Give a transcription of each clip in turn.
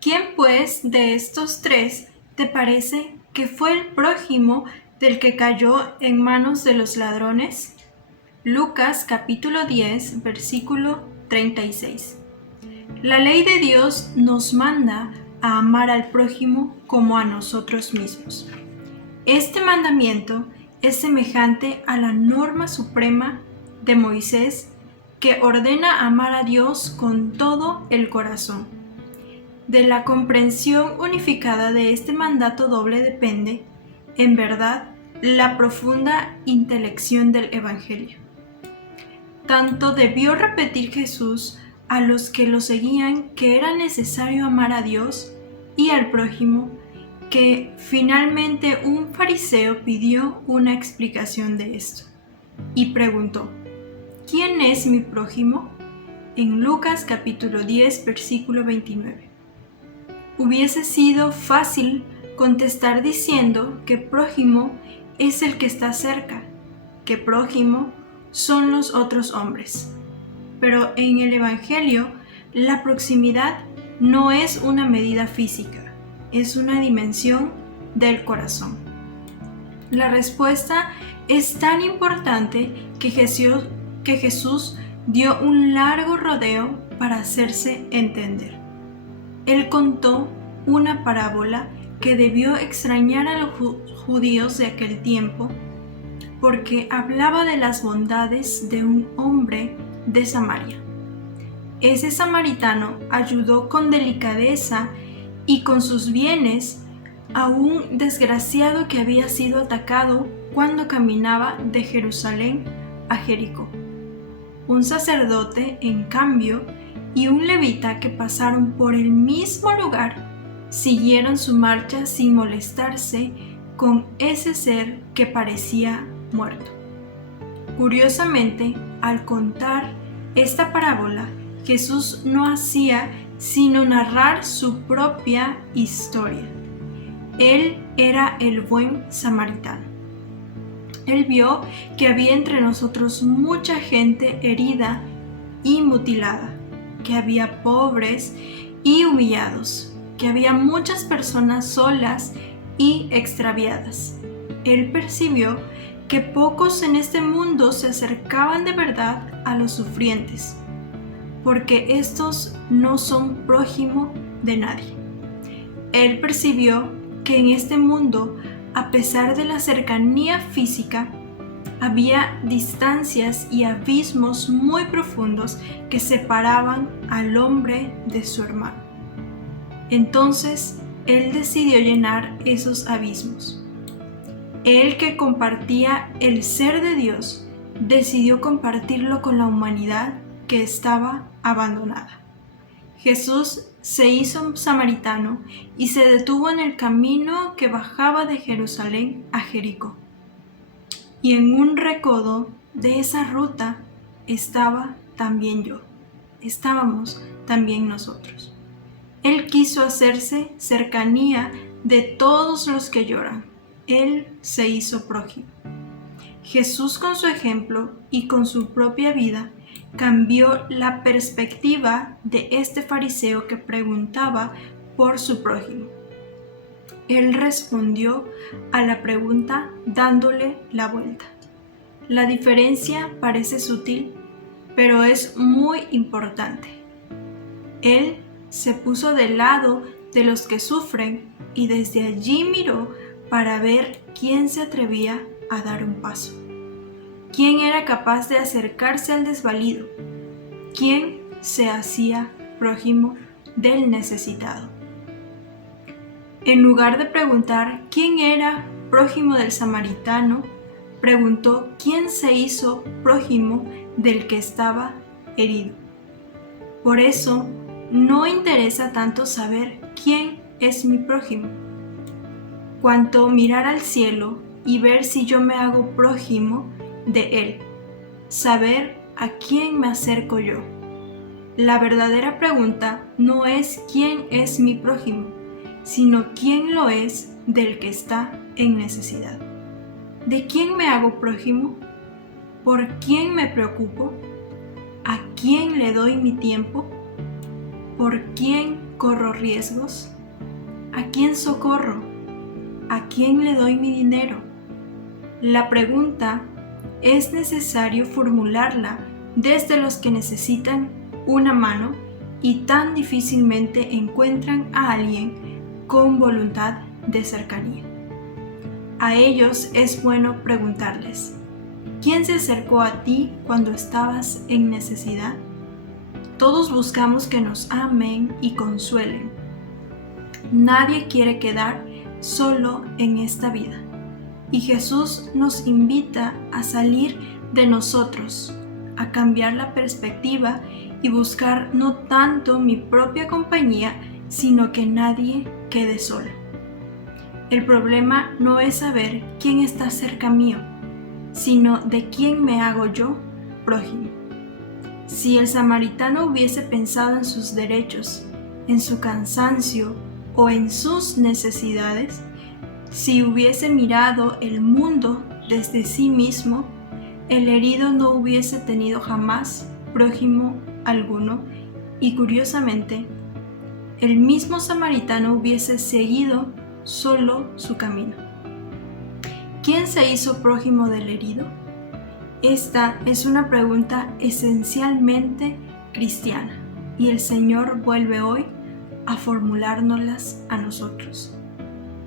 ¿Quién pues de estos tres te parece que fue el prójimo del que cayó en manos de los ladrones? Lucas capítulo 10, versículo 36. La ley de Dios nos manda a amar al prójimo como a nosotros mismos. Este mandamiento es semejante a la norma suprema de Moisés que ordena amar a Dios con todo el corazón. De la comprensión unificada de este mandato doble depende, en verdad, la profunda intelección del Evangelio. Tanto debió repetir Jesús a los que lo seguían que era necesario amar a Dios y al prójimo, que finalmente un fariseo pidió una explicación de esto y preguntó: ¿quién es mi prójimo? En Lucas capítulo 10, versículo 29. Hubiese sido fácil contestar diciendo que prójimo es el que está cerca, que prójimo son los otros hombres. Pero en el Evangelio, la proximidad no es una medida física, es una dimensión del corazón. La respuesta es tan importante que Jesús dio un largo rodeo para hacerse entender. Él contó una parábola que debió extrañar a los judíos de aquel tiempo, porque hablaba de las bondades de un hombre de Samaria. Ese samaritano ayudó con delicadeza y con sus bienes a un desgraciado que había sido atacado cuando caminaba de Jerusalén a Jericó. Un sacerdote, en cambio, y un levita que pasaron por el mismo lugar siguieron su marcha sin molestarse con ese ser que parecía muerto. Curiosamente, al contar esta parábola, Jesús no hacía sino narrar su propia historia. Él era el buen samaritano. Él vio que había entre nosotros mucha gente herida y mutilada, que había pobres y humillados, que había muchas personas solas y extraviadas. Él percibió que pocos en este mundo se acercaban de verdad a los sufrientes, porque estos no son prójimo de nadie. Él percibió que en este mundo, a pesar de la cercanía física, había distancias y abismos muy profundos que separaban al hombre de su hermano. Entonces, él decidió llenar esos abismos. Él, que compartía el ser de Dios, decidió compartirlo con la humanidad que estaba abandonada. Jesús se hizo samaritano y se detuvo en el camino que bajaba de Jerusalén a Jericó. Y en un recodo de esa ruta estaba también yo. Estábamos también nosotros. Él quiso hacerse cercanía de todos los que lloran. Él se hizo prójimo. Jesús, con su ejemplo y con su propia vida, cambió la perspectiva de este fariseo que preguntaba por su prójimo. Él respondió a la pregunta dándole la vuelta. La diferencia parece sutil, pero es muy importante. Él se puso del lado de los que sufren y desde allí miró para ver quién se atrevía a dar un paso. ¿Quién era capaz de acercarse al desvalido? ¿Quién se hacía prójimo del necesitado? En lugar de preguntar quién era prójimo del samaritano, preguntó quién se hizo prójimo del que estaba herido. Por eso, no interesa tanto saber quién es mi prójimo, cuanto mirar al cielo y ver si yo me hago prójimo de él, saber a quién me acerco yo. La verdadera pregunta no es quién es mi prójimo, sino quién lo es del que está en necesidad. ¿De quién me hago prójimo? ¿Por quién me preocupo? ¿A quién le doy mi tiempo? ¿Por quién corro riesgos? ¿A quién socorro? ¿A quién le doy mi dinero? La pregunta es necesario formularla desde los que necesitan una mano y tan difícilmente encuentran a alguien con voluntad de cercanía. A ellos es bueno preguntarles: ¿quién se acercó a ti cuando estabas en necesidad? Todos buscamos que nos amen y consuelen. Nadie quiere quedar solo en esta vida. Y Jesús nos invita a salir de nosotros, a cambiar la perspectiva y buscar no tanto mi propia compañía, sino que nadie quede solo. El problema no es saber quién está cerca mío, sino de quién me hago yo prójimo. Si el samaritano hubiese pensado en sus derechos, en su cansancio o en sus necesidades, si hubiese mirado el mundo desde sí mismo, el herido no hubiese tenido jamás prójimo alguno y, curiosamente, el mismo samaritano hubiese seguido solo su camino. ¿Quién se hizo prójimo del herido? Esta es una pregunta esencialmente cristiana y el Señor vuelve hoy a formulárnoslas a nosotros.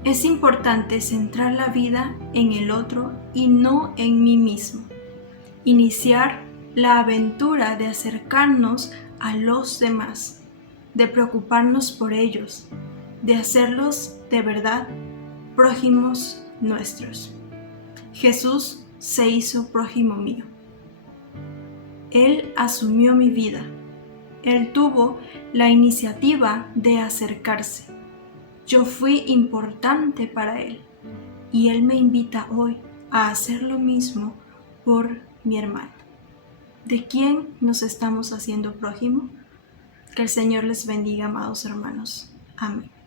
Es importante centrar la vida en el otro y no en mí mismo. Iniciar la aventura de acercarnos a los demás, de preocuparnos por ellos, de hacerlos de verdad prójimos nuestros. Jesús se hizo prójimo mío. Él asumió mi vida. Él tuvo la iniciativa de acercarse. Yo fui importante para Él y Él me invita hoy a hacer lo mismo por mi hermano. ¿De quién nos estamos haciendo prójimo? Que el Señor les bendiga, amados hermanos. Amén.